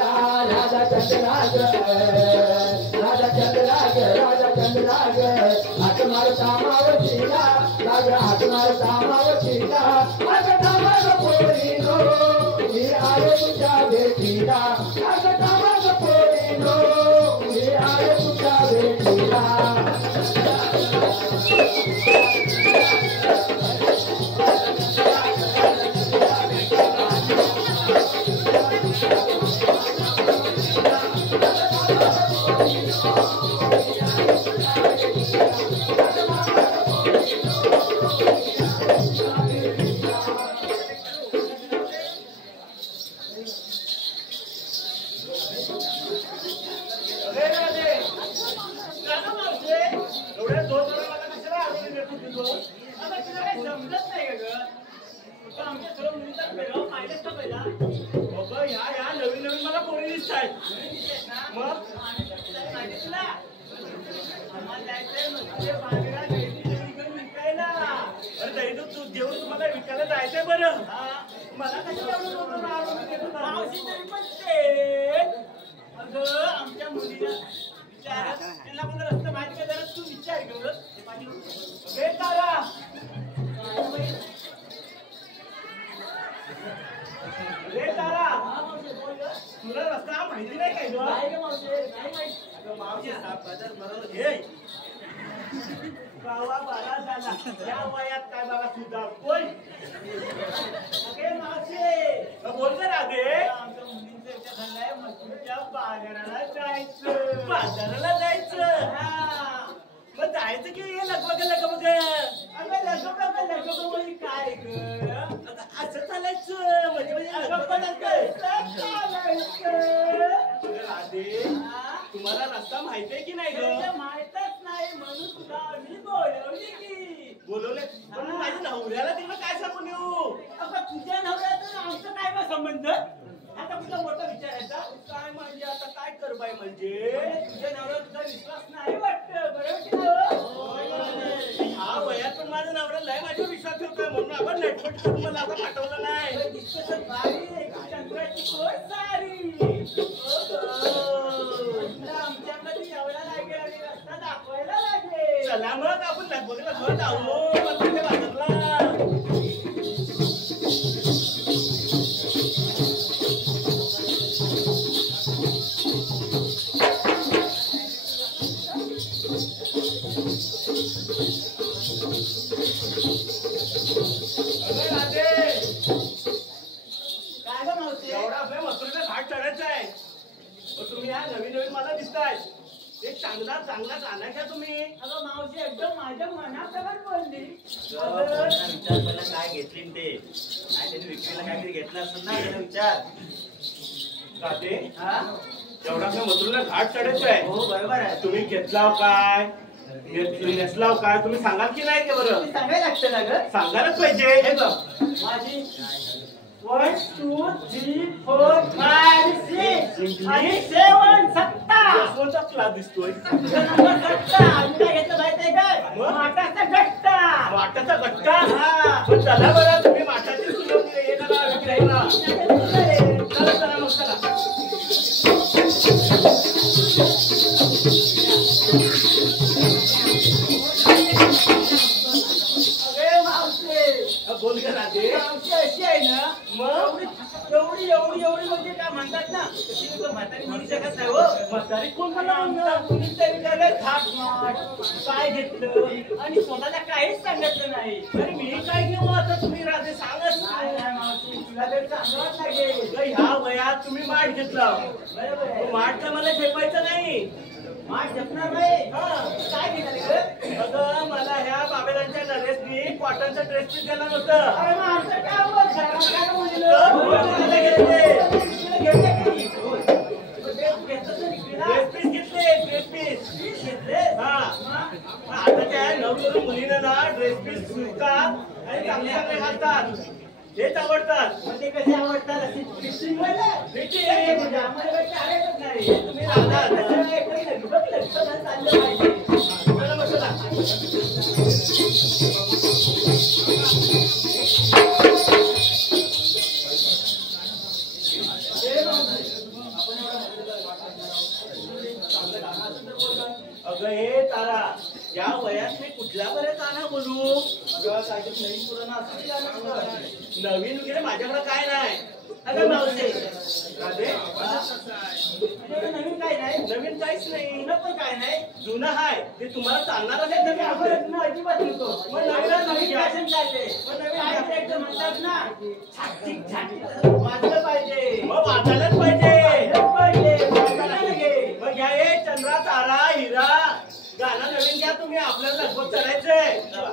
Ram तुझ्या भेटीला अगं गावात पोरीनो उडी आले तुझ्या भेटीला तुम्हाला रस्ता माहिती आहे की नाही ग? माहितच नाही म्हणून तुला मी बोलवली की. बोलवले पण माझ्या नवऱ्याला तिला काय सांगून येऊ? तुझ्या नवऱ्याचा आमचं काय बा संबंध? आता तुला मोठा विचारायचा काय म्हणजे आता काय कर बाई म्हणजे तुझ्या नवऱ्यावर तुझा विश्वास नाही वाटत बरोबर की नाही? हा वयात पण माझा नवरा लय माझ्यावर विश्वास ठेवतोय म्हणून आपण नेटवर्क करून मला आता पाठवलं नाही. चंद्राची कोण सारी आमच्याकडे एवढा लागेल आणि रस्ता दाखवायला लागेल. चला मग आपण लगबगीला घर जाऊ मग बाजारला. चांगला गाणं घ्या तुम्ही. अगं मावशी एकदम माझ्या मनाप्रमाणे बोलली. विचार काय घेतली ते काय त्यांनी विक्रीला काहीतरी घेतलं असेल ना त्याला विचार. गाते एवढा काय मथुरेला घाट चढायचं आहे. हो बरोबर आहे. तुम्ही घेतलाव काय नेसलाव काय तुम्ही सांगाल की नाही ते बरं सांगायला लागतं ना ग. सांगायलाच पाहिजे. हे बघ माझी 1 2 3 4 5 6 आणि 7 सत्ता यशवंतचा क्लास दिसतोय. सत्ता आम्ही काय घेतलं माहितीये का? माठाचा गट्टा. माठाचा गट्टा. पण चला बरं तुम्ही माठाची सुरुवात हे करा विक्रीला. चला चला मग चला. बोल का राजे. आमची अशी आहे ना मग एवढी म्हणजे काय म्हणतात ना म्हातारी म्हणू शकत नाही हो. म्हातारी कोण मला कुणीच विचारलं थाट माट काय घेतलं आणि स्वतःला काहीच सांगितलं नाही. अरे मी काय घेऊ आता तुम्ही राजे सांगच मावशी तुला तर सांगावंच लागेल. ह्या वयात तुम्ही माठ घेतला. बरोबर आहे. माठ तर मला झेपायचं नाही. माठ जपणार नाही. काय घेतलं अगं मला ह्या बाबेलांच्या ड्रेसनी कॉटनचा ड्रेस पीस द्यायला नव्हतं. अरे मग आमचं काय होत काय बोललं ड्रेस पीस घेतले ड्रेस पीस घेतले. हा आता काय नवतरुण मुलींना ना ड्रेस पीस सुटतात आणि चांगले चांगले घालतात. हेच आवडतात. म्हणजे कसे आवडतात अशी फिशिंग वाले फिशिंग. आम्हाला काही आवडत नाही. तुम्ही राहतात. चाललं पाहिजे. चला मग चला. अगं हे तारा या वयात मी कुठल्या बरे गाणं बोलू? नवीन वगैरे माझ्याकडे काय नाही. अगं मावशी नवीन काय नाही, नवीन काहीच नाही, जुनं पण काय नाही. जुनं आहे ते तुम्हाला चालणारच आहे नवीन आपण होतं. जुनं अजिबात नव्हतो. मग नवीन फॅशन चालते. मग नवीन काय घ्या. एकदम म्हणतात ना, छातीक छातीक वाजलं पाहिजे. मग वाचायलाच पाहिजे. वाजलंच पाहिजे. वाजायला लगे. मग घ्या हे चंद्रा तारा हिरा गाणं नवीन घ्या तुम्ही, आपल्याला लगभग चढायचंय. चला.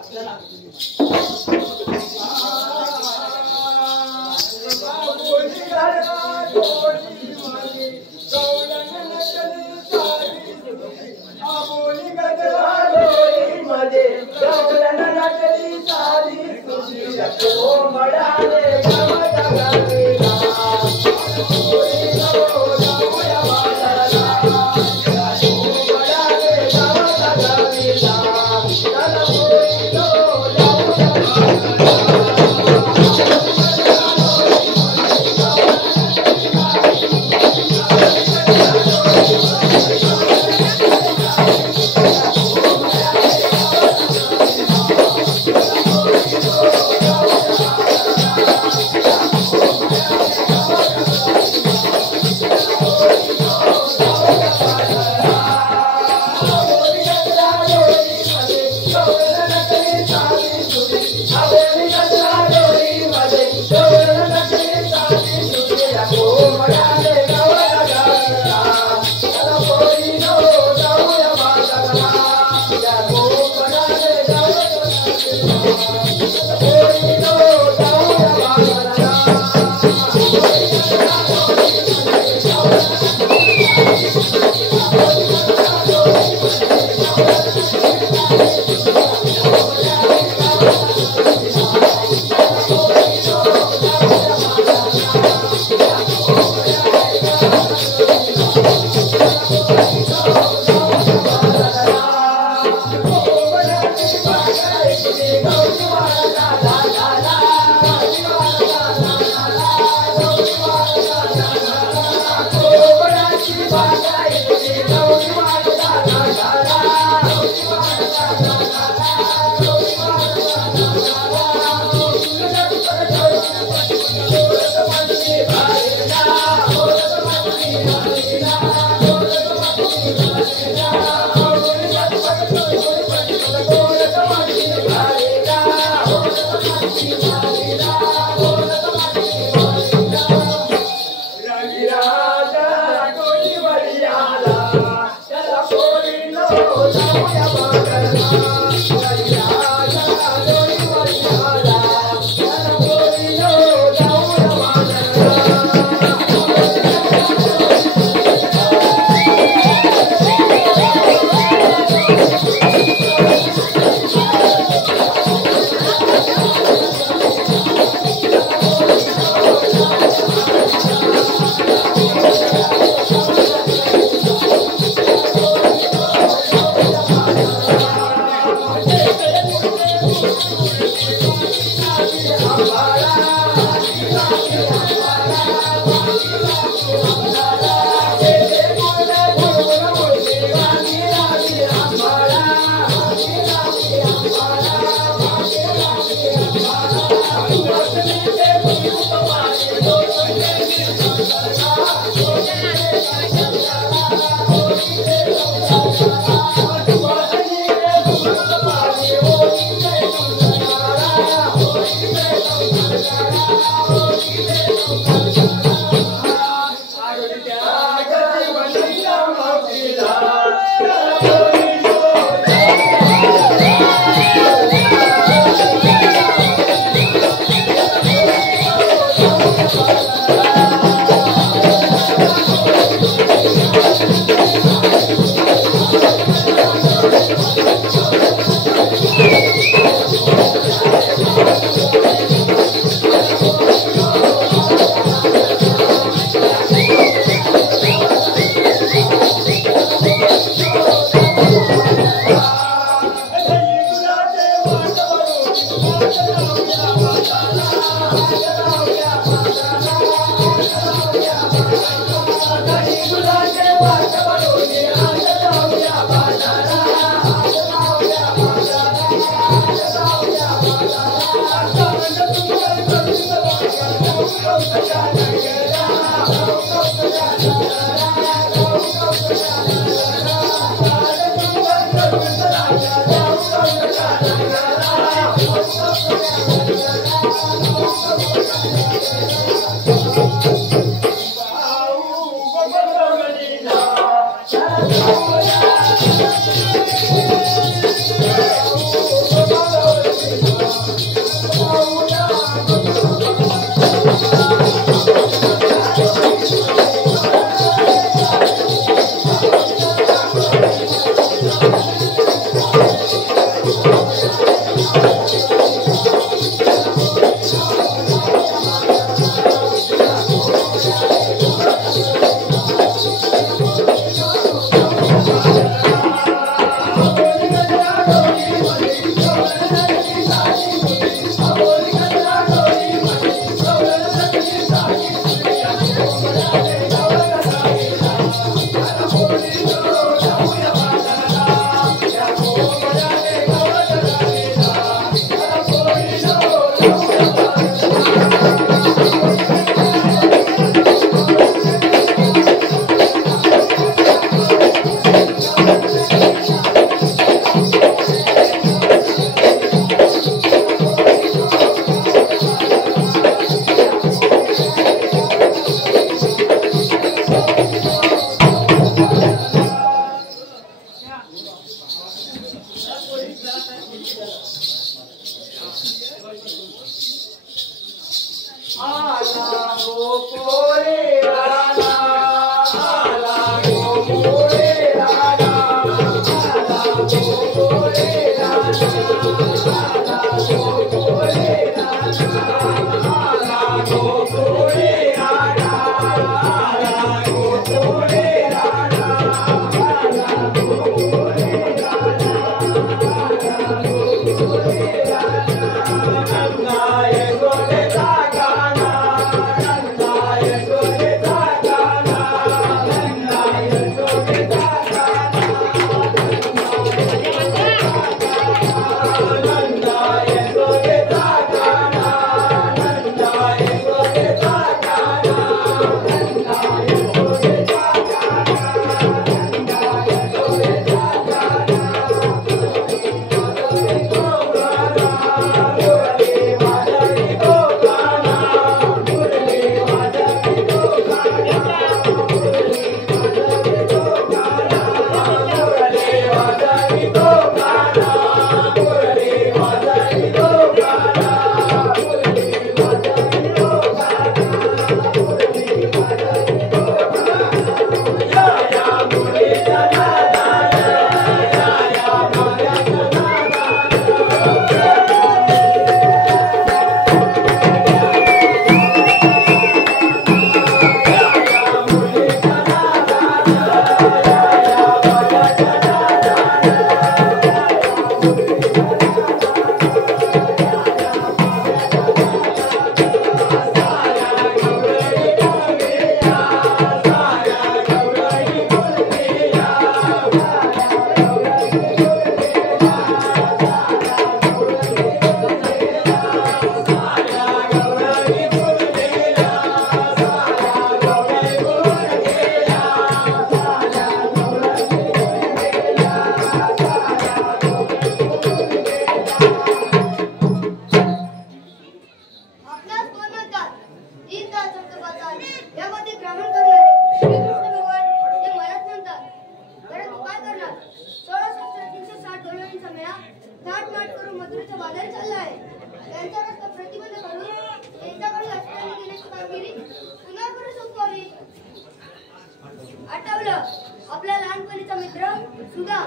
आपला लहानपणीचा मित्र सुधा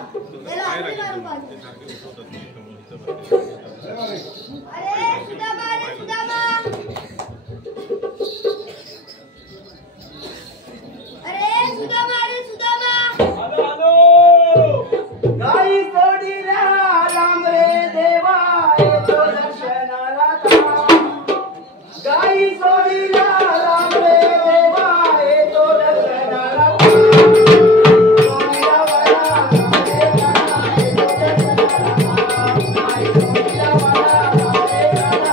याला आधी मारून पाहतो. अरे सुदामा, अरे सुदामा, अरे सुदामा, अरे सुदामा. Hello hello. गाई सोडीला राम रे देवा येतो दर्शनाला थांब. गाई सोडीला राम रे देवा येतो दर्शनाला थांब. सोडीला वडा राम रे गाणा येतो दर्शनाला थांब. गाई सोडीला वडा राम रे गाणा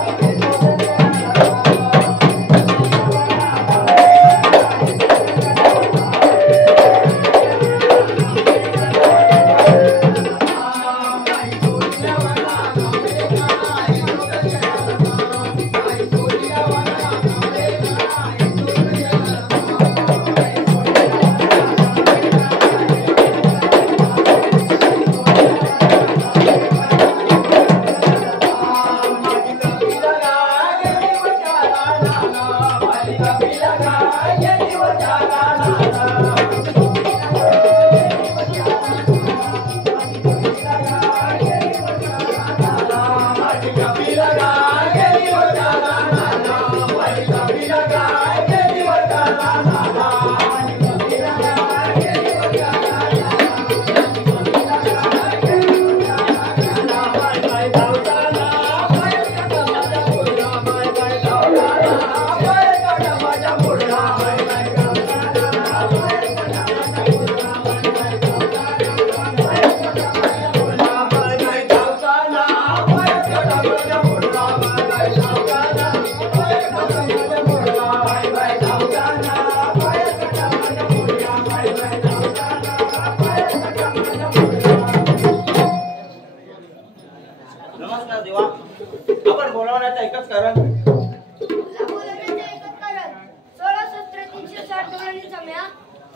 आणि सम्या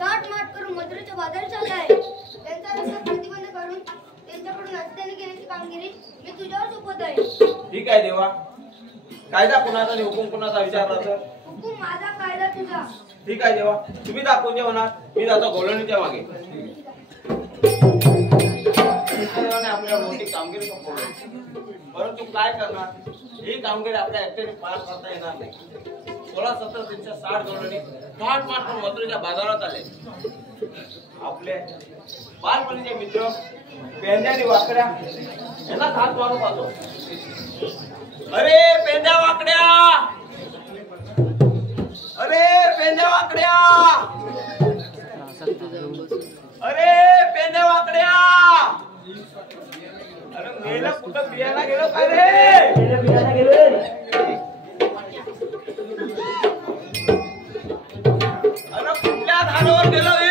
थाटमाट करून मजुरीच्या बाजारात चाललाय. त्यांचा रस्ता प्रतिबंध करून त्यांच्याकडून हत्याने घेण्याची कामगिरी मी तुझ्यावर सोपवत आहे. ठीक आहे देवा. कायदा कुणाचा आणि हुकूम कुणाचा विचारला तर? हुकूम माझा, कायदा तुझा. ठीक आहे देवा. तुम्ही दाखवून द्या म्हणा. मी जातो गोलणीच्या मागे. देवाने आपल्याला मोठी कामगिरी सोपवली. परंतु काय करणार? ही कामगिरी आपल्या एकट्याने पार करता येणार नाही. 16-17 360 गोलणी थाटमाट करून मथुरेच्या बाजारात आले. आपले बालपणीचे मित्र पेंद्याने वाकड्या यांना हात मारून पाहतो. अरे पेंद्या वाकड्या, अरे पेंद्या वाकड्या, अरे पेंद्या वाकड्या. अरे मेला कुठं बियाला गेलो काय रे? बियाला गेलो. अरे कुठल्या झाडावर गेलो रे?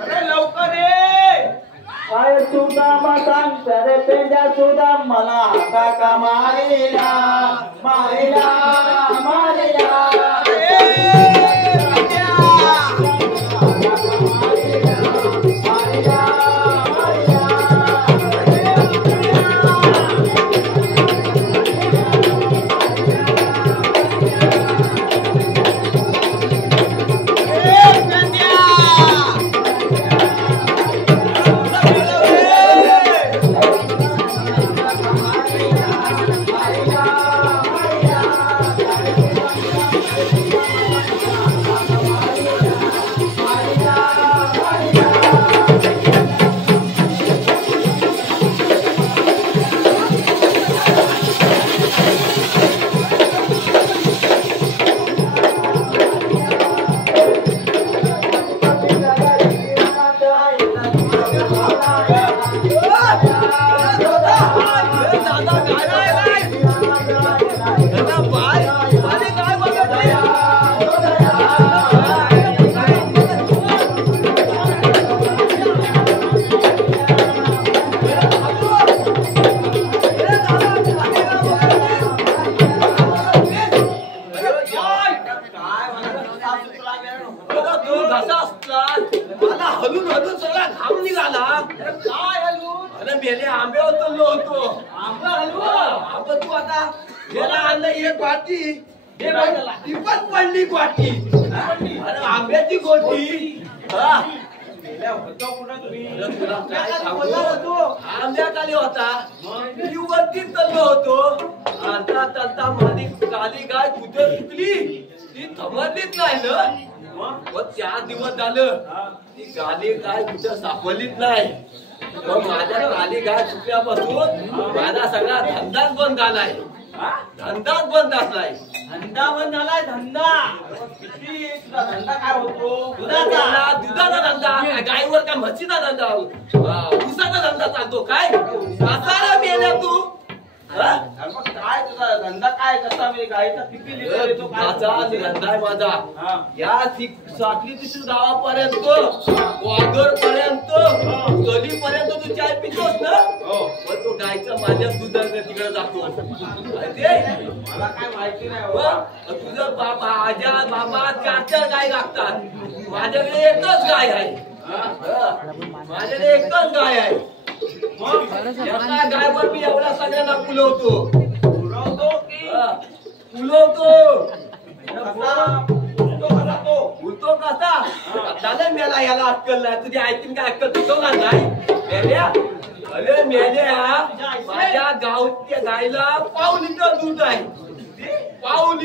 अरे लवकर ये. काय सुद्धा सांग रे पेंड्या सुद्धा मला काका मारिला मारिला मारिला. आंब्याखाली होता मी वरती चाललो होतो. आता चालता माझी काली गाय कुठे चुकली ती थमरलीच नाही ना. मग 4 दिवस झालं ती काली गाय कुठे सापडलीच नाही. मग माझ्या काली गाय चुकल्यापासून माझा सगळा धंदाच बंद झालाय. धंदाच बंद झालाय. धंदा बंद झालाय. धंदा किती तुझा धंदा काय होतो? दुधाचा धंदा, गायीवर का म्हशीचा धंदा, ऊसाचा धंदा चालतो काय? कसा मेल्या तू? मग काय तुझा धंदा काय? कसा मी गायीचा किती लिटर येतो? धंदा आहे माझा या साखरी तिसरी गावापर्यंत वाघर पर्यंत गली पर्यंत तू चाय पितोस ना. पण तो गायचा माझ्या दुधाने तिकडे जातो. मला काय माहिती नाही. तुझं बाबा आजा बाबा 4 गाय लागतात. माझ्याकडे एकच गाय आहे. माझ्याकडे एकच गाय आहे. मग एका गायवर मी एवढ्या सगळ्यांना फुलवतो. फुलतो कसा? दादा मेला याला अक्कल नाही. तुझी ऐकून काय अक्कल तुझं नाही मेल्या? अरे मेल्या माझ्या गावच्या गायला 1.5 लिटर दूध आहे. 1.5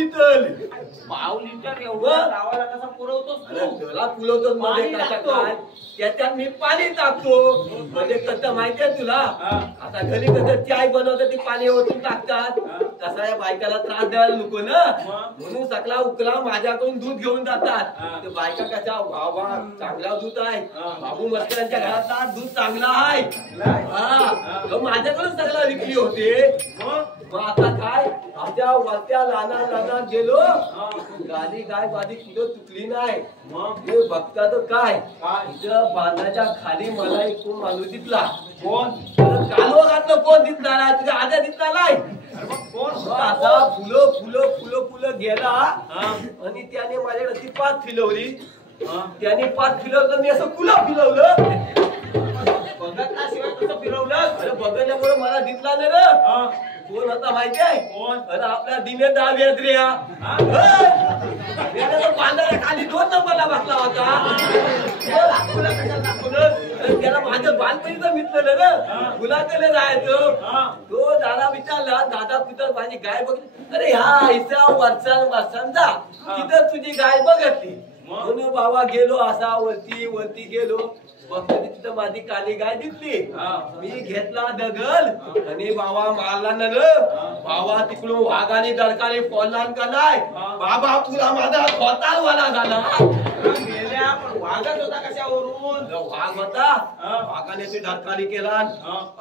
लिटर एवढं गावाला कसा पुरवतोस? त्याला पुरवतोस मध्ये कसं काय? त्याच्यात मी पाणी टाकतो. म्हणजे कसं माहितीये तुला? आता घरी कसं चाय बनवतं ते पाणी ओतून टाकतात. तसा या बायकाला त्रास द्यायला नको ना. म्हणून सकला उकला माझ्याकडून दूध घेऊन जातात. ते बायका कशा बाबा चांगला दूध आहे. बाबू मस्करांच्या घरात दूध चांगला आहे. हा माझ्याकडून सगळा विक्री होते. मग आता काय आमच्या वरत्या लहान गेलो गाडी गाय माझी कुठं तुटली नाही मग बघता तर काय इथं बांधाच्या खाली मला एक माणूस दिसला कोण कालवा घातलं कोण दिसणार आहे तुझ्या आद्या दिसणार नाही कोण आता फुलं फुलं फुलं फुलं गेला आणि त्याने माझ्याकडे ती पाच फिरवली त्याने पाच फिरवलं मी असं फुलं फिरवलं फिरवलं अरे बघण्यामुळे मला दिसला नाही रे कोण होता माहिती आहे कोण अरे आपला दिने दाव्याद्रिया बांधायला खाली 2 नंबरला बसला होता त्याला माझं बालपणीच मित्र ना फुलाकडे जायचं तो दादा विचारला दादा तिथं माझी गाय बघ अरे हा इथं वर्षान जा तिथं तुझी गाय बघितली म्हणून बाबा गेलो असा वरती वरती गेलो बघतो तिथं माझी काली गाय दिसली मी घेतला दगल आणि बाबा मारला ना बाबा तिकडून वाघाने दडकाने फोडला का नाही बाबा तुला माझा खोताल वाला झाला वाघच होता कशावरून वाघ होता वाघाने ते धडकाने केला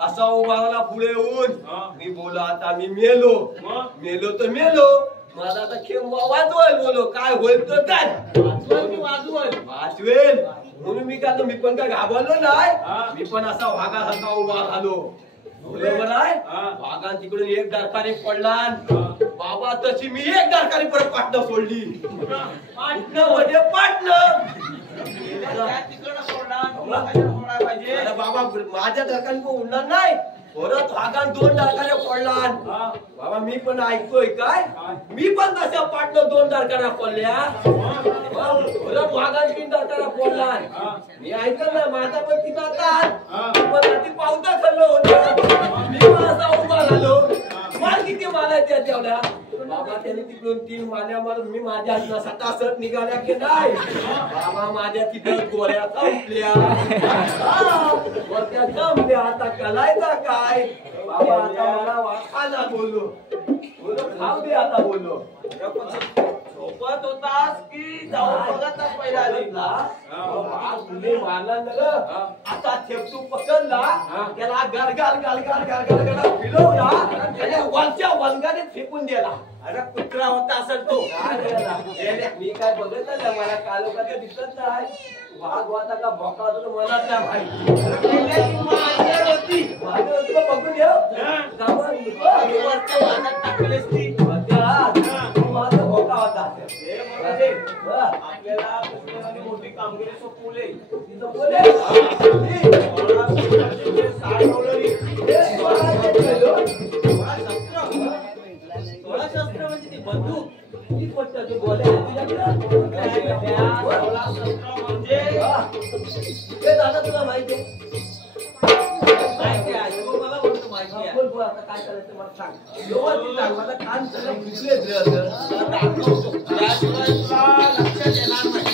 असा उभारला पुढे येऊन मी बोला आता मी मेलो तर मेलो माझा आता खेळ वाजवेल बोलो काय होईल तर काय वाजवेल म्हणून मी काय मी पण काय घाबरलो नाही मी पण असा वाघासारखा उभा झालो बरोबर आहे वाघान तिकडून एक दरकाने पडला बाबा तशी मी एक दरकाने परत पाटणं सोडली म्हणजे पाटणं बाबा माझ्या दरकाने उडणार नाही परत वाघान 2 दरकाने पडला बाबा मी पण ऐकतोय काय मी पण तशा पाटणं 2 दरकाने पडल्या परत वाघान 3 दरकाने पडला मी ऐकलं ना माझा पण तिथं पण ती पावता खाल्लं होतं मी पण असा उभा झालो मार किती मारायच्या तेवढ्या बाबा त्याने तिकडून 3 मान्या मारून मी माझ्या हातला सटासट निघाल्या की नाही बाबा माझ्या तिथं गोळ्या थांबल्या त्या थांबल्या आता कलायचा काय बाबा आता मला वाखाना बोललो खाऊ दे आता बोललो झोपत होतास की जाऊन बघतच पहिला तुले मारला ना आता थेपटू पकडला त्याला गरगाल गाल गाल फिरवला त्याला वरच्या वंगाने फेकून दिला अरे कुत्रा होता असेल तो मी काय बघत नाही मला कालोखात दिसत नाही वाघ होता का भोका होता मला नाही माहिती होती बघून टाकलेस ती माझा भोका होता आपल्याला मोठी कामगिरी सोपवले शस्त्र म्हणजे ती बंदूक किती वाटतं तू बोलायला म्हणजे दादा तुला माहिती आहे मला बोलतो माहिती आहे बोल आता काय करायचं मला सांग व्यवस्थित सांग मला कान सगळं फुटले लक्षात येणार नाही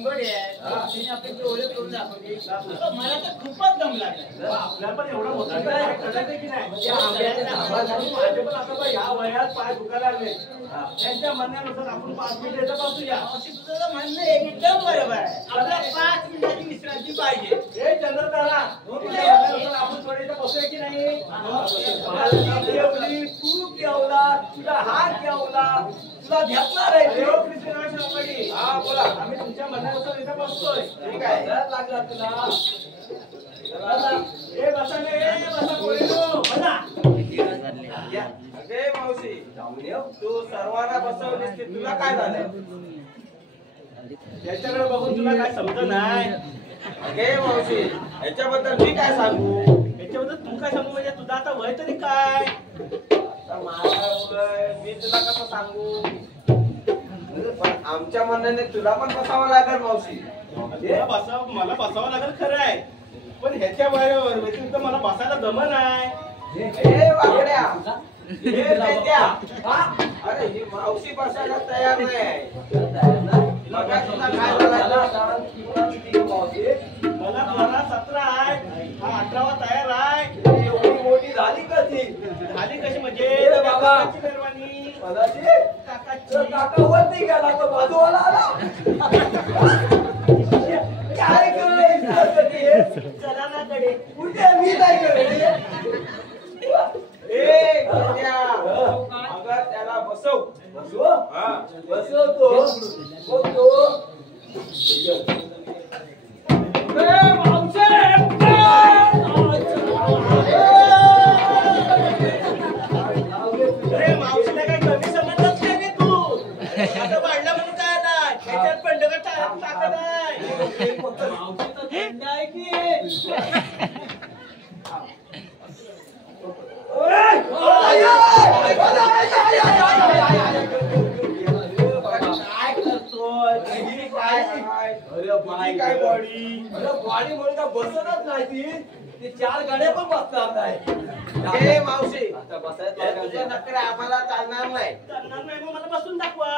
गंगोडे आहे तिने आपली ती ओळख करून दाखवली. मला तर खूपच दम लागला. आपल्याला पण एवढं मोठं काय कळतं की नाही म्हणजे माझे पण आता ह्या वयात पाय दुखायला लागले त्यांच्या म्हणण्यानुसार आपण 5 मिनिटं बसूया. तुझं म्हणणं एकदम बरोबर आहे. आपल्याला 5 मिनिटाची विश्रांती पाहिजे. हे चंद्रतारा आपण थोडे इथं बसूया की नाही. जेवली तू केवला तुझा हात केवला तुला घेतणार आहे हा बोला आम्ही तुमच्या म्हणण्यानुसार इथं बसतोय. ठीक आहे लागला तुला हे बसा पोरीनो बसा. अगे मावशी तू सर्वांना बसवलीस की तुला काय झालं? त्याच्याकडे बघून तुला काय समजत नाही. अगे मावशी याच्याबद्दल मी काय सांगू? याच्याबद्दल तू काय सांगू म्हणजे तुझा आता वय तरी काय. आता माझा मुलं मी तुला कसं सांगू? पण आमच्या म्हणण्याने तुला पण बसावं लागेल मावशी. मला बसावं लागेल खरं आहे पण ह्याच्या व्यतिरिक्त मला बसायला जमत नाही. हे वाकड्या हे पेट्या. अरे ही मावशी बसायला तयार नाही. बघा तुला काय झालं? मला 17 आहे हा 18वा तयार आहे. एवढी मोठी झाली कशी? झाली कशी म्हणजे ए बाबा. काकाची मेहरबानी. काकाची काका वरती गेला तो बाजूवाला आला. काय चला ना कडे कुठे मी काय करते? ए पेट्या. अगं त्याला बसव. बसव? हा बसवतो. बसतो. अरे मावशीला काय कमी समजलंच काय नाही तू. आता वाढला म्हणून काय नाही त्याच्यात पंडग टाकत आहे. मावशीचं थंड आहे की काय करतोय काय बॉडी? बॉडी म्हणून का बसतच नाही ती 4 गाड्या पण बसणार नाही. ए मावशी आता बसायचं तुझ्या नखरे आम्हाला चालणार नाही. चालणार नाही मग मला बसून दाखवा.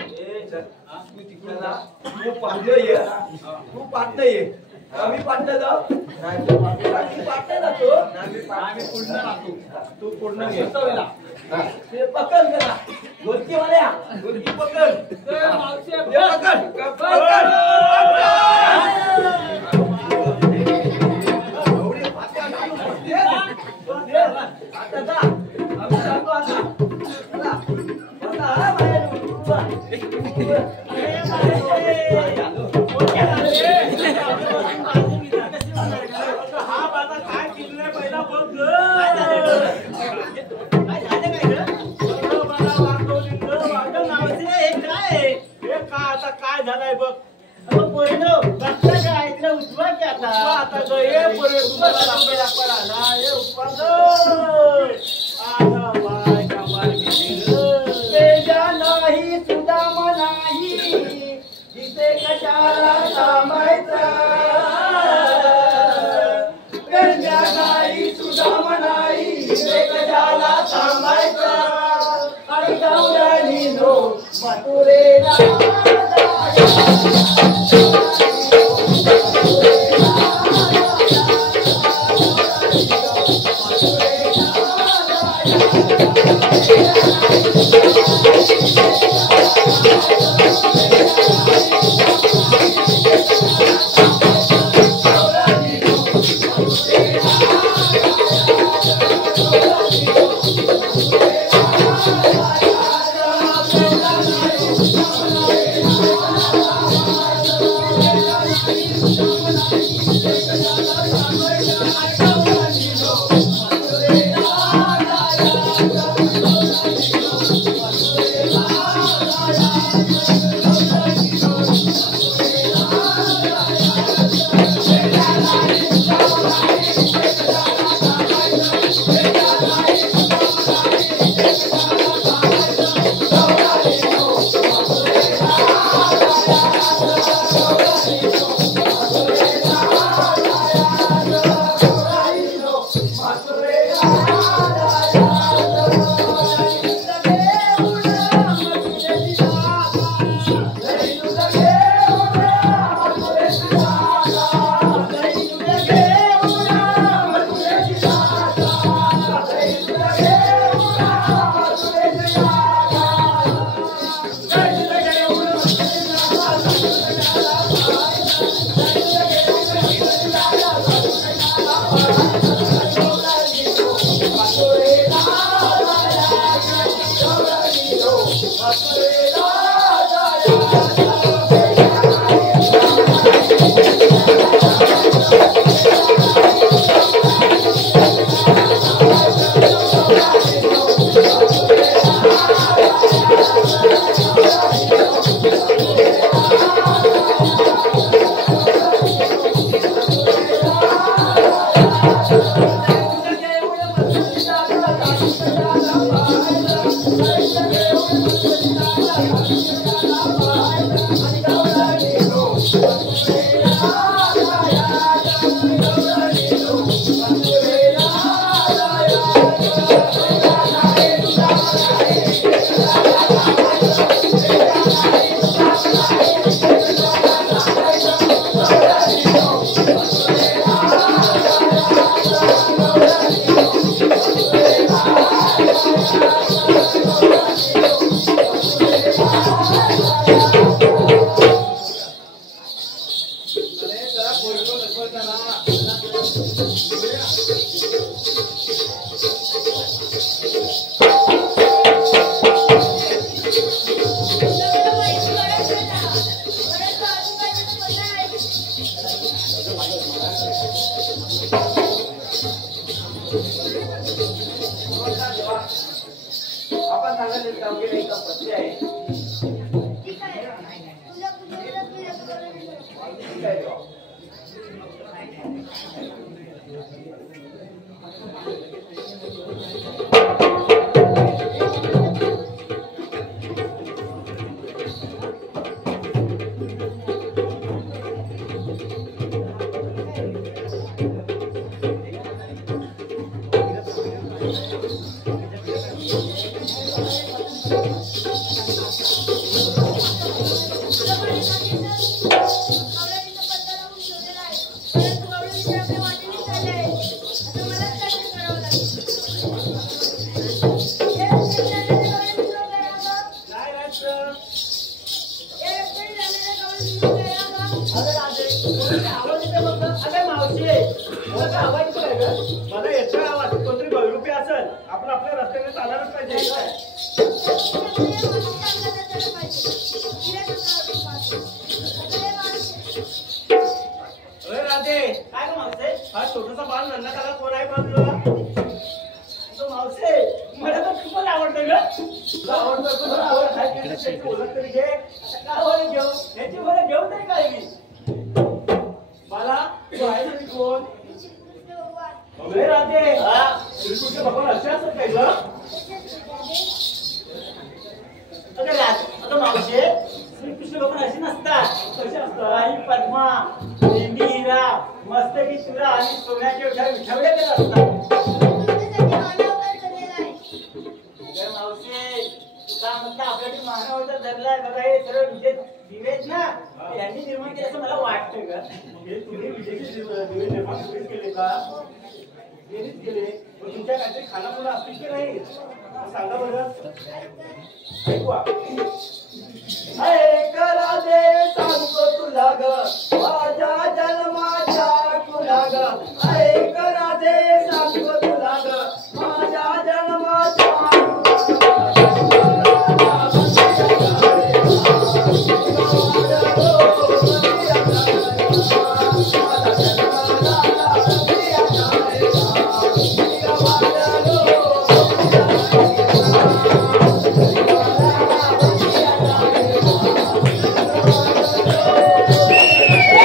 तू तिकडे जा. तू पाटलं ये. तू पाटलं ये. आम्ही पाटलं जाऊ. नाही तू पाटलं जातो. आम्ही पूर्ण राहतो. तू पूर्ण घे. ते पकड करा. गोलकीवाल्या गोलकी पकड. मावशी पकड. आता जा. आम्ही जातो आता. चला. आता हा माझा काय किल्ला पहिला बघ. आता काय झालंय बघ. पोरीनो बसला काय ऐकलं उठवा की आता. आता ये पोरे तुम्हाला हे तेजा नाही सुदाम नाही तिथे कशाला थांबायचा. तेजा नाही सुदाम नाही तिथे कशाला थांबायचा. आणि गौराणी नो मथुरेला आपण सांगायला गावकीला एका पत्नी आहे. ठीक आहे. तुझ्या पूजेला तू याचं करून घे. ठीक आहे तेव्हा. मला येतोय आवाज कोणतरी बहुरूपी असेल आपण आपल्या रस्त्याने चालायलाच पाहिजे. अरे राधे काय ग मावसे हा छोटासा बाल नन्ना त्याला कोण आहे बाजूला तो मावसे मला तर खूपच आवडतं ग तुला आवडतं तुला आवड आहे की त्याची ओळख तरी घे काय ओळख घेऊ याची ओळख घेऊ तरी काय मी मला तू आहे तरी कोण अरे राधे श्रीकृष्ण भगवान असे असत काय ग अगं मावशे श्रीकृष्ण भगवान असे नसतात कसे असतात आई पद्मा नेहमी हिरा मस्तकी तुरा आणि सोन्याचे विठवले असतात मावशे तू काय म्हणता आपल्याकडे मानवाचा धरलाय बघा हे सर्व विजय दिवेत ना यांनी निर्माण केलं असं मला वाटतं का तुम्ही विजयचे दिवे निर्माण केले का केले तुमच्या काहीतरी खानापुरा असतील की नाही सांगा बरं ऐकवा ऐक राधे सांगतो तुला ग माझ्या जन्माच्या तुला ग ऐक राधे सांगतो तुला ग माझ्या जन्माच्या Yeah.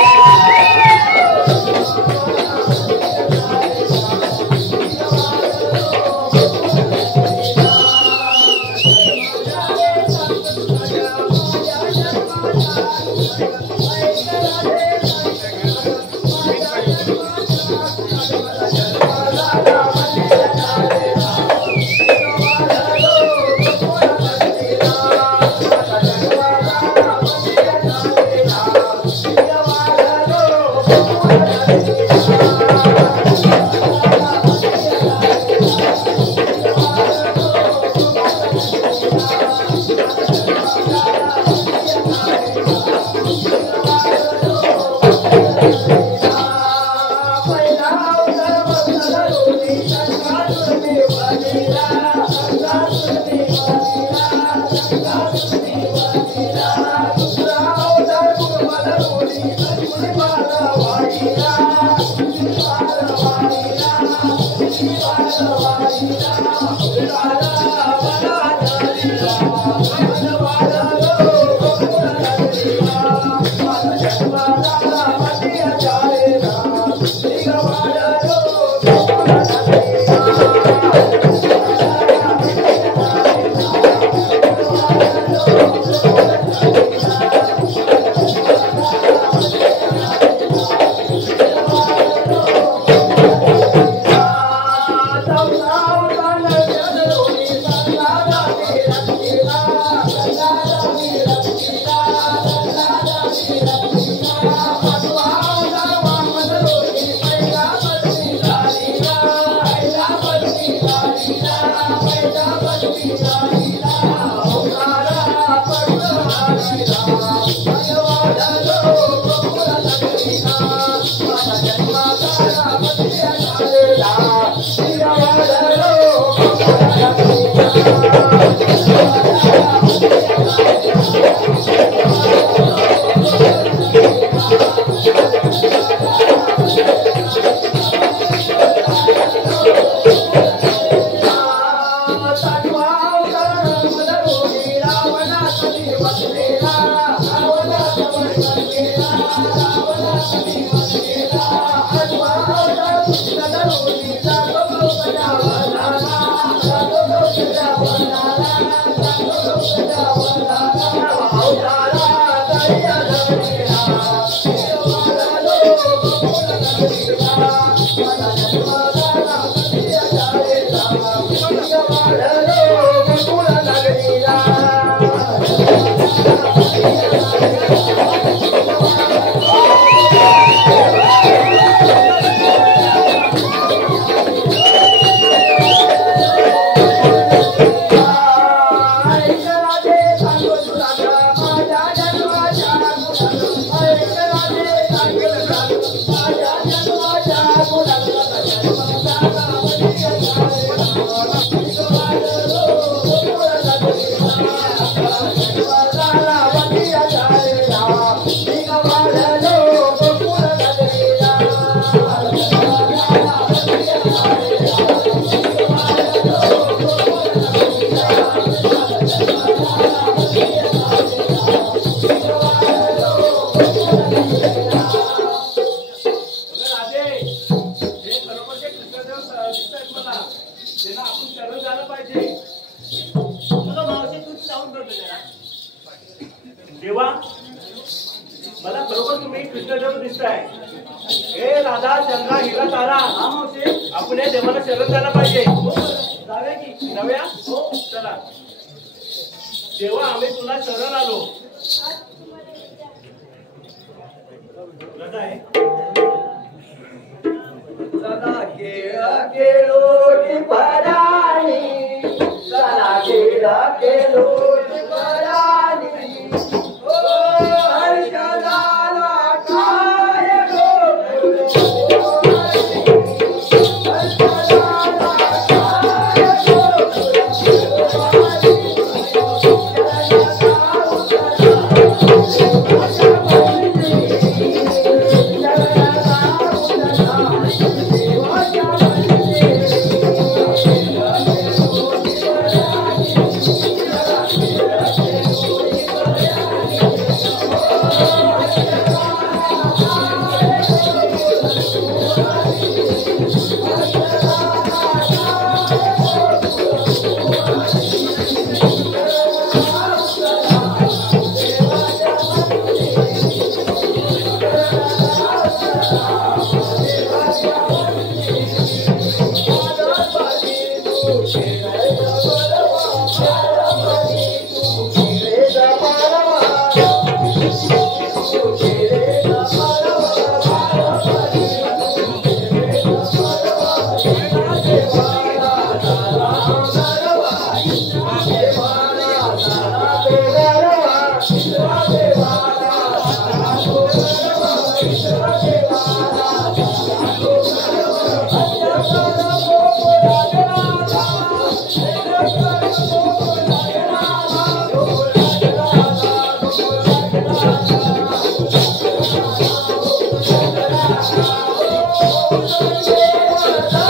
Oh,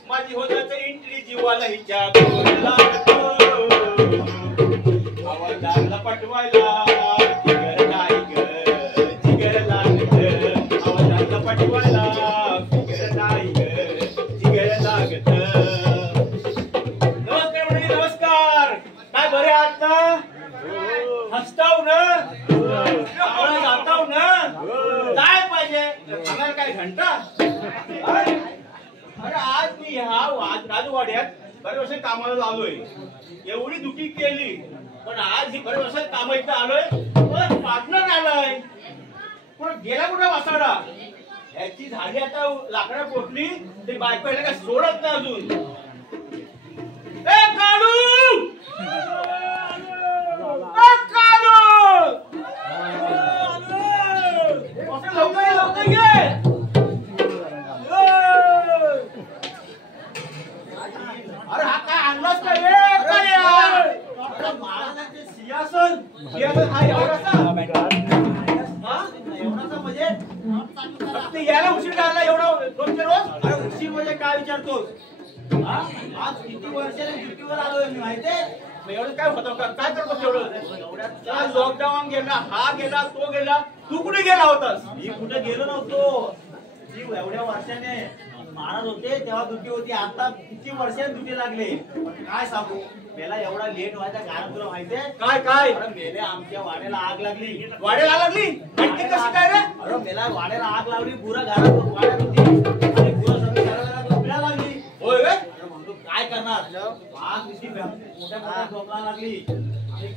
माझी होतात इंटली जीवाला हिच्या गोड लागतो आवाजाला पटवायला जिगर नाही ग जिगर लागत आवाजाला पटवायला जिगर नाही ग जिगर लागत नमस्कार मंडळी नमस्कार काय बरे आहात ना हसताव ना आवडा जाताव ना काय पाहिजे आम्हाला काय घंटा अरे आज मी ह्या राजवाड्यात बरेच वर्ष कामाला आलोय एवढी दुखी केली पण आज ही बरेच वर्ष कामा इथं आलोय पण पार्टनर आलाय पण गेला कुठे वासाडा याची झाली आता लाकडा पोटली तरी बायको याला काय सोडत नाही अजून ए कालू लवकर ये अरे हा काय आणलास का सिंहासन सिंहासन हा एवढासा म्हणजे याला उशीर लागला एवढा रोजच्या रोज अरे उशीर म्हणजे काय विचारतोस आज किती वर्षाने ड्युटीवर आलोय मी माहितीये एवढं काय होतं काय करतोस एवढं लॉकडाऊन गेला हा गेला तो गेला तू कुठे गेला होतास मी कुठे गेलो नव्हतो जी एवढ्या वर्षाने महाराज होते तेव्हा ड्युटी होती आता किती वर्षाने ड्युटी लागले काय सांगू मेला एवढा लेट व्हायचा कारण तुला माहितीये काय काय अरे मेले आमच्या वाड्याला आग लागली वाड्याला आग लागली कशी काय रे अरे मेला वाड्याला आग लागली पुरा घरात वाड्यात होती आणि पुरा सगळी घराला लागली होय म्हणतो काय करणार होणार आज मोठ्या मोठ्या झोपला लागली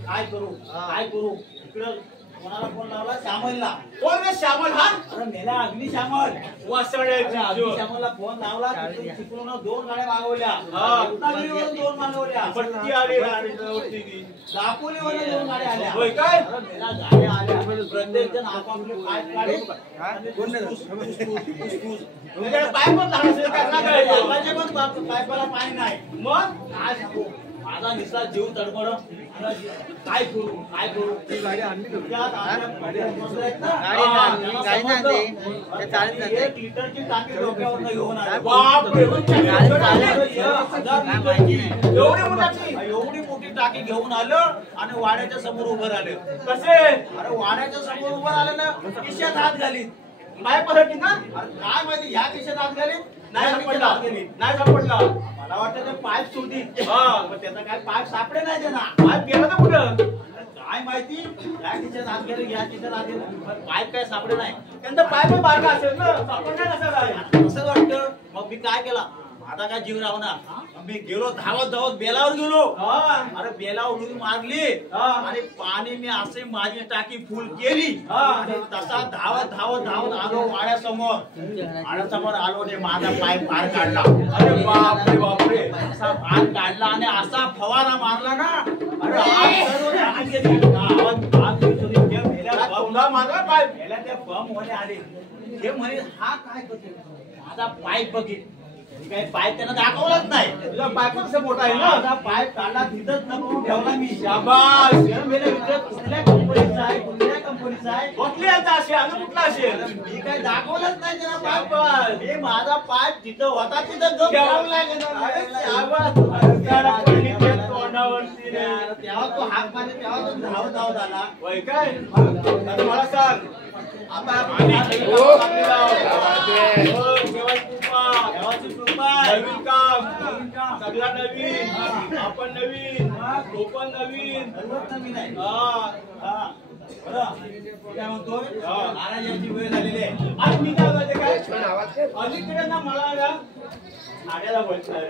काय करू इकडं कोणाला फोन लावला श्यामलला कोण रे श्यामल हा अरे मेला अग्निश्यामल अग्निश्यामलला फोन लावला तिकडून 2 गाड्या मागवल्या रत्नागिरीवरून 2 मागवल्या पट्टी आली गाडीवरती दापोलीवरून 2 गाड्या आल्या होय काय अरे मेला गाड्या आल्या प्रत्येक जण आपापले पाय काढे पाय पण लहान काय पण पायपाला पाणी नाही मग काय सांगू माझा निसला जीव तडमड काय करू ती गाडी आणली 1 लिटरची टाकी डोक्यावर घेऊन आले एवढी मोठी टाकी घेऊन आलं आणि वाड्याच्या समोर उभं राहिलं कसे अरे वाड्याच्या समोर उभं राहिलं ना खिशात हात घालीत पाय पलटी ना अरे काय माहिती ह्या खिशात हात घालीत नाही सापडला मला वाटतं ते पाईप सुटी पण त्याचा काय पाईप सापडे नाही त्यांना पाय गेला ना कुठं काय माहिती या खिशात हात गेले घ्या खिशात हात गेले पाईप काय सापडे नाही त्यांचा पाय पण बारका असेल ना सापडणार कसं काय असं वाटतं मग मी काय केला आता काय जीव राहणार मी गेलो धावत बेलावर गेलो अरे बेलावर उडी मारली आणि पाणी मी असे माझी टाकी फुल केली आणि तसा धावत आलो वाड्यासमोर वाड्यासमोर आलो आणि माझा पाय पार काढला अरे बापरे असा पार काढला आणि असा फवारा मारला ना अरे आग सर्व जागी गेली. आग विसरून ते माझा पाय त्या बम मध्ये आले ते म्हणे हा काय करतो माझा पाईप बघित काही पाईप त्यांना दाखवलाच नाही तुझा पाय पण असं मोठा आहे ना माझा पाईप काढला तिथंच नको ठेवला मी शाबास कुठल्या कंपनीचा आहे कुठली आता असेल आणि कुठला असेल मी काही दाखवलंच नाही त्यांना पाईप मी माझा पाईप जिथं होता तिथं गप ठेवला तोंडावरती तेव्हा तो हाक मारले तेव्हा तो धावत आला वय काय आता मला सांग आता नवीन काम सगळा नवीन आपण नवीन तो पण नवीन नवीन आहे हा काय म्हणतोय महाराजांची वेळ झालेली आहे आज मी काय म्हणते काय अलीकडे ना मला ना झाड्याला बसणार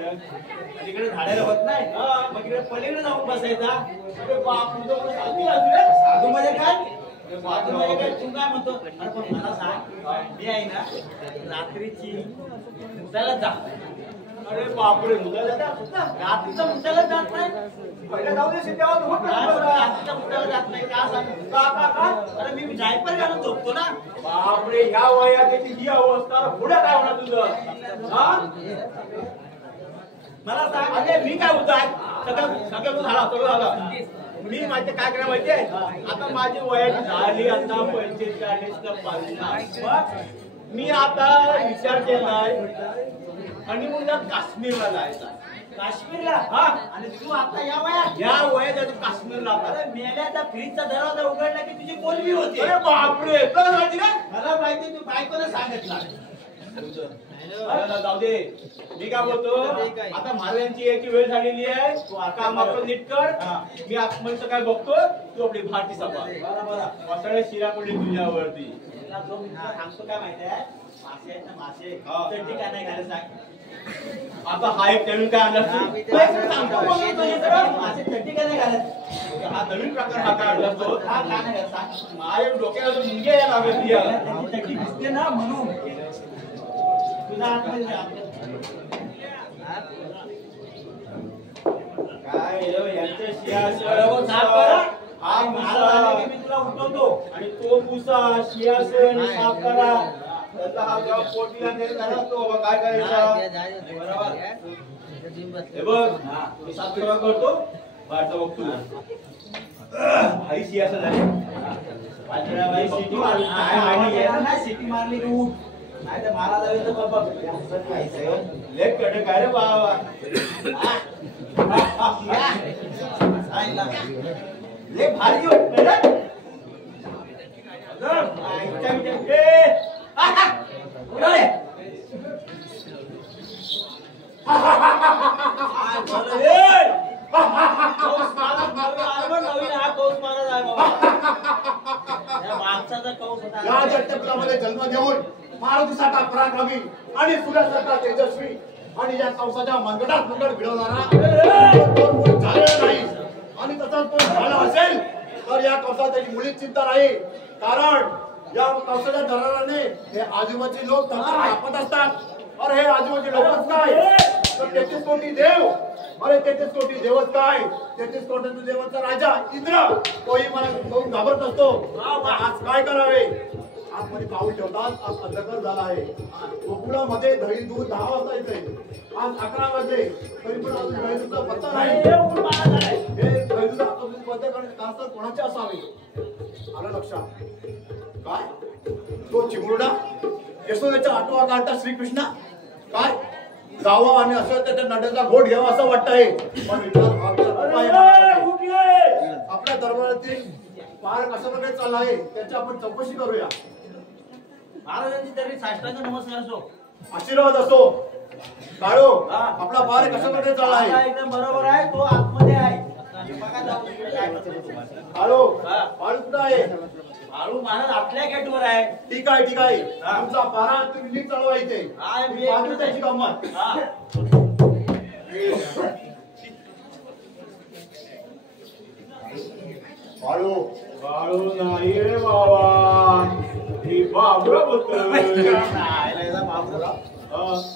अलीकडे झाडायला होत नाही मग इकडे पलीकडे जाऊन बसायचा साधू मध्ये काय साधू मध्ये काय तू काय म्हणतो अरे पण मला सांग मी आहे ना रात्रीची मुद्दाला जात नाही अरे बापरे मुलाला रात्रीचा मुद्दाला जात नाही पहिला जाऊ दे तेव्हा रात्रीच्या मुद्दाला जात नाही का सांग अरे मी जायपर घालून झोपतो ना बापरे ह्या वयात त्याची ही अवस्था पुढे काय होणार तुझं हा मला सांग अरे मी काय होतो सगळं झाला मी माहिती काय करा माहितीये आता माझी वयाची झाली आता 45 का 50 मी आता विचार केलाय आणि मुलगा काश्मीरला जायचा काश्मीरला हा आणि तू आता या वयात काश्मीरला अरे मेल्याचा फ्रीजचा दरवाजा उघडला की तुझी बोलवी होती अरे बापरे तुला माहिती का मला माहिती तू बायकोला सांगितलं जाऊ दे मी काय बोलतो आता महाराजांची याची वेळ झालेली आहे तू काम आपण नीट कर मी आत्महत्या काय बघतो तू आपली भारती सभा बरं शिरा पडली तुझ्यावरती सांगतो काय माहिती आहे मासे आहेत ना मासे चड्डी काय नाही घालत सांग आता हा एक नवीन काय आणला मासे चड्डी काय नाही घालत हा नवीन प्रकार हा काय आणला तो हा काय नाही घालत सांग माझ्या डोक्याला मुंगे या लागली चड्डी दिसते ना म्हणून तुझा आतमध्ये काय यांच्या शिया हा मला मी तुला उठवतो आणि तो पुसा शियासन साफ करा त्याचा हा जेव्हा पोटीला नेला तो काय करायचा हे बघ मी साफ करा करतो बाहेरचा बघतो भाई शियासन आहे बाई सिटी मारली नाही सिटी मारली की उठ नाही तर मला जावे तर बाबा असं खायचं लेट कडे काय रे बाबा ले भारी हो नवीन हा कौस मारत आहे बाबा माणसाचा कौस होता या जगतपुरामध्ये जन्म घेऊन मारुतीसारखा पराक्रमी आणि सूर्यासारखा तेजस्वी आणि या कंसाच्या मनगटात मुकट भिडवणारा कोण झालेला नाही. आणि तसाच कोण झाला असेल तर या कंसात त्याची मुळीच चिंता नाही. कारण या कंसाच्या दराराने हे आजूबाजूचे लोक कापत असतात. अरे हे आजूबाजूचे लोकच काय तर 33 कोटी देव. अरे 33 कोटी देवच काय 33 कोटी देवाचा राजा इंद्र तोही मला बघून घाबरत असतो. आज काय करावे. आतमध्ये पाऊल ठेवतात. आज अंधकार झाला आहे. गोकुळामध्ये दही दूध 10 वाजता येते. आज 11 वाजले तरी पण अजून दही दूधचा पत्ता नाही. हे दही दूध आता बंद करण्याचे कोणाचे असावे. आलं लक्षात. काय तो चिमुरडा यशोदेचा आठवा काढता श्रीकृष्ण काय जावा आणि असं त्याच्या नड्याचा घोट घ्यावा असं वाटतंय. पण आपल्या दरबारातील पार कशा प्रकारे चालला आहे त्याची आपण चौकशी करूया. महाराजांची तरी साष्टांग नमस्कार असो आशीर्वाद असो. काळो आपला पार कशा प्रकारे चालला आहे. एकदम बरोबर आहे. तो आतमध्ये आहे. काळो पाळू कुठं आहे. बाळू महाराज आपल्या गेटवर आहे. ठीक आहे ठीक आहे. तुमचा पारा तुम्ही नीट चालवा इथे. त्याची गंमत. बाळू बाळू नाही रे बाबा. ही बाबूराव बोलतोय.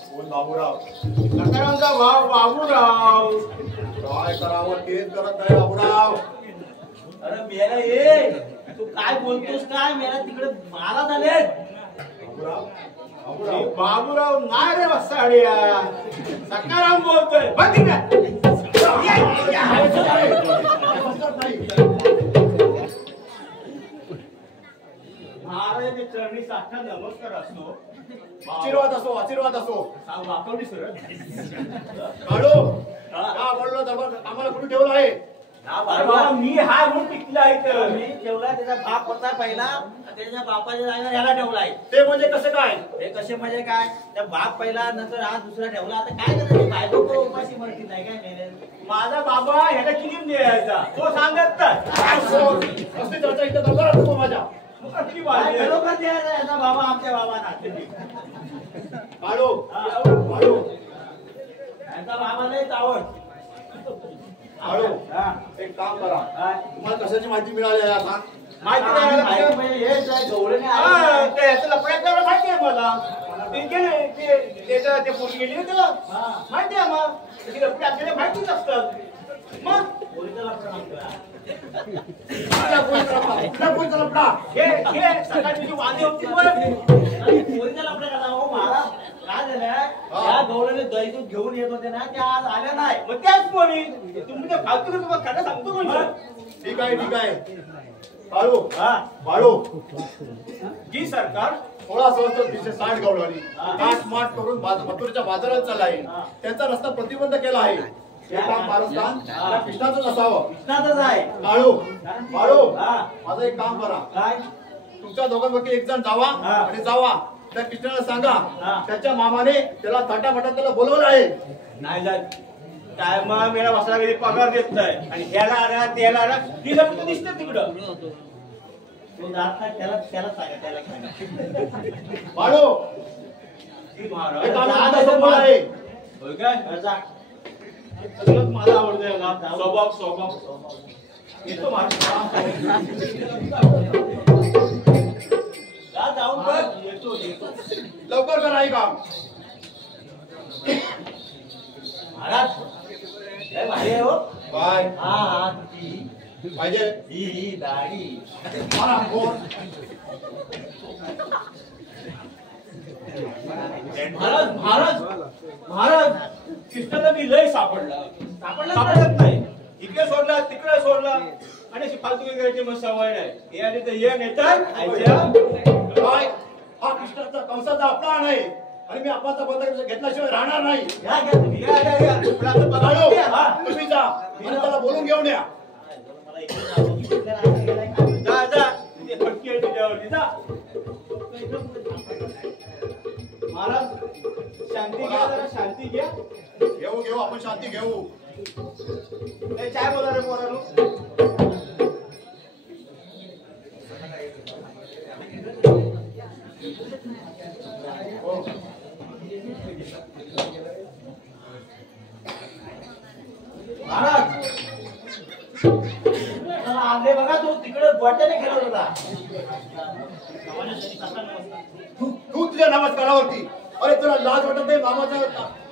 कोण बाबूराव. सकारांचा भाव बाबूराव. काय करावं तेच करत नाही बाबूराव. अरे मेला ये तू काय बोलतोस काय मेला तिकडे महाराज आले. बाबूराव नाही रे वसाड्या. सकाराम बोलतोय. बघ ना. महाराज चरणी साष्टांग नमस्कार असतो. आशीर्वाद असो आशीर्वाद असो. वाकवली सर. काढो का बोललो दरबार आम्हाला कुठे ठेवलं आहे. मी हा रूम टिकला इथं. मी ठेवला त्याचा बाप होता पहिला त्याच्या बापाच्या जागेवर याला ठेवलाय. ते म्हणजे कसं काय. हे कसे म्हणजे काय त्या बाप पहिला नंतर हा दुसरा ठेवला. आता काय करायचं बायको उपाशी मरती नाही काय मेले. माझा बाबा ह्याला किती द्यायचा तो सांगत कसली चर्चा इथं दरबारात नको माझ्या. खरोखर द्यायचा याचा बाबा आमच्या बाबांना. काढो काढो यांचा बाबा लयच आवड. काढो एक काम करा. तुम्हाला कशाची माहिती मिळाली आहे आता. माहिती म्हणजे हेच आहे गवळणे लपड्यात माहिती आहे मला. ते गेले ते पोरी गेली ना त्याला माहिती आहे. मग त्याची लपडे आपल्याला माहितीच असतात. मग पोरीचा लफडा सांगतोय. कोणचा लफडा. हे सकाळची जी वादी होती पोरीचा लफडा कसा हो महाराज. काय झालं त्या गवळणे दही दूध घेऊन येत होते ना त्या आज आल्या नाही. मग त्याच पोरी तुम्ही ते फालतू तुम्हाला खरं सांगतो म्हणजे. ठीक आहे ठीक आहे. काढो बाळू जी सरकार 16,360 गवळणी काट माट करून मथुरेच्या बाजारात चालला आहे. त्यांचा रस्ता प्रतिबंध केला आहे. हे काम कारस्थान कृष्णाचंच असावं. कृष्णातच आहे. काळू बाळू माझं एक काम करा. काय तुमच्या दोघांपैकी एक जण जावा आणि जावा त्या कृष्णाला सांगा त्याच्या मामाने त्याला थाटामाटात त्याला बोलवलं आहे. नाही जात काय मग मेला बसला कधी पगार देत नाही. आणि ह्याला आला त्याला आला ती फक्त दिसते तिकडं. तो जात नाही त्याला सांगा त्याला सांगा. बाळू ती हे महाराज काम तुमचं सोपं आहे. होय काय जा. सगळंच मला आवडतंय ना. स्वभाव येतो महाराज. जा जाऊन बघ. येतो लवकर करा हे काम. महाराज लय भारी आहे हो. काय हा ती पाहिजे ही दाढी. मला कोण महाराज महाराज महाराज कृष्णाला मी लय सापडत नाही. इकडे सोडला तिकडे सोडला आणि अशी फालतू करायची मग सवय नाही. हे आले तर ये नेतात काय हा कृष्णाचा कंसाचा अपमान आहे आणि मी अपमानाचा बंद घेतल्याशिवाय राहणार नाही. घ्या घ्या तुम्ही. बाळू, तुम्ही जा आणि त्याला बोलून घेऊन या. मला इकडे जाऊ. जा जा ते फटकी आहे तुझ्यावरती जा. महाराज शांती घ्या जरा शांती घ्या. घेऊ घेऊ आपण शांती घेऊ. चाय बोला रे पोरांनो. गोट्याने खेळत होता. तू तुझ्या नमस्कारावरती. अरे तुला लाज वाटत नाही मामाचा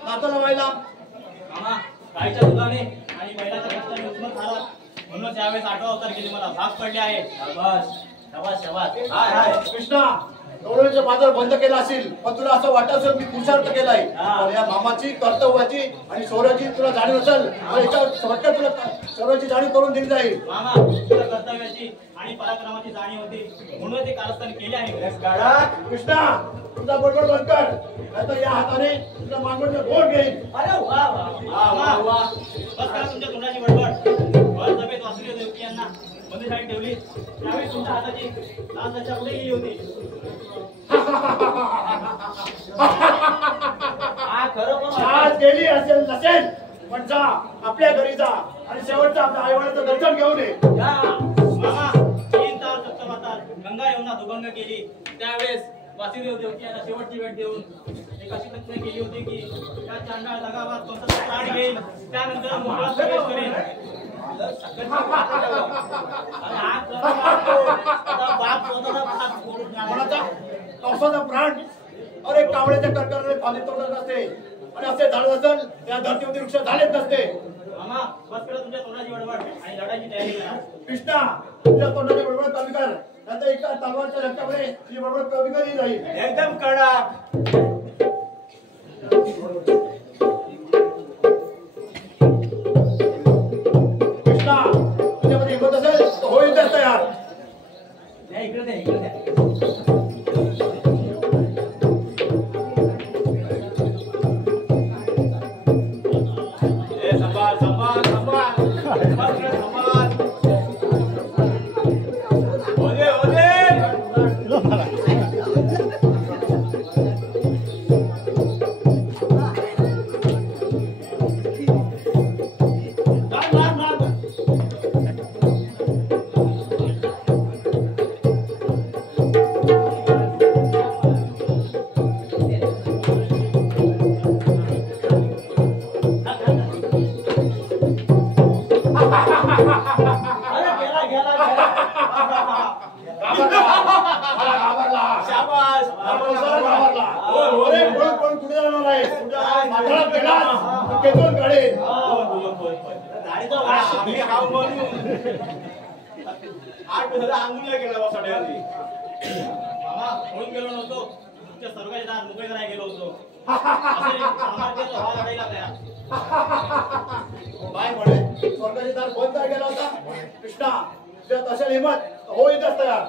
नातं लावायला? मामा गायच्या दुधाने आणि बैलाच्या रक्ताने उस्मत झाला म्हणून त्यावेळेस 8वा अवतार केले मला भाग पडले आहे. शाबास शाबास शाबास. हाय कृष्णा, डोळ्याचे बाजार बंद केला असेल, पण तुला असं वाटत असेल मी पुरुषार्थ केलाय. तर या मामाची, कर्तव्याची आणि शौर्याची तुला जाणीव असेल तर एका फटक्यात तुला शौर्याची जाणीव करून दिली जाईल. मामा तुला कर्तव्याची आणि पराक्रमाची जाणीव होती म्हणून ते कारस्थान केले आहे. कृष्णा, तुझा बडबड बंद कर, नाहीतर या हाताने तुझ्या मांगडचं बोट घेईन. अरे वा वा वा वा बस करा तुमच्या तोंडाची बडबड. वर सभेत वासुदेव देवकी यांना बंदीशाळेत ठेवली त्यावेळी तुमच्या हाताची लाल दशा कुठे गेली होती? हा खरं पण आज गेली असेल नसेल, पण जा आपल्या घरी जा आणि शेवटचं आपल्या आईवडिलांचं दर्शन घेऊन ये. मामा 3 तार सप्तमातार गंगा यमुना दुभंग केली त्यावेळेस वासुदेव देवकी यांना शेवटची भेट देऊन एक अशी तक्रार केली होती की त्या चांडाळ दगावात तुमचा प्राण घेईल त्यानंतर मोकळा प्रवेश करेल. अरे हा खरं वाटतो. आता बाप स्वतःचा भात सोडून जाणार. कोणाचा? कौसाचा प्राण. अरे कावळ्याच्या कर्कराने फांदी तोडत नसते आणि असे झाड असेल त्या धरतीवरती वृक्ष झालेच नसते. मामा बस करा तुमच्या तोंडाची बडबड आणि लढाईची तयारी करा. कृष्णा, तुझ्या तोंडाची बडबड कमी कर, नाहीतर एका तलवारच्या धक्क्यामुळे तुझी बडबड कमी कधी जाईल. एकदम कडक. कृष्णा, तुझ्यामध्ये हिंमत असेल तर होईल तर तयार. इकडे दे इकडे दे. संभाल संभाल संभाल संभाल होदे होदे मार मार मार. अरे गेला गेला गेला. घाबरला. शाबास. घाबरला. अरे कोण कुठे जाणार आहे? तुझ्या माथ्याला गेलास तर केतून काढेल. गाडीचा वास. आम्ही हाव म्हणून 8 दिवसाला अंगुल्या गेला बा सगळ्यांनी. मामा होऊन गेलो नव्हतो तुमच्या सर्वांचे दार मोकळे करायला गेलो होतो. असं एक सामर्थ्य व्हा लढाईला तयार. काय म्हणे? स्वर्गाचे दार बंद गेला होता. कृष्णा, तुझ्यात असेल हिंमत होईतच तयार.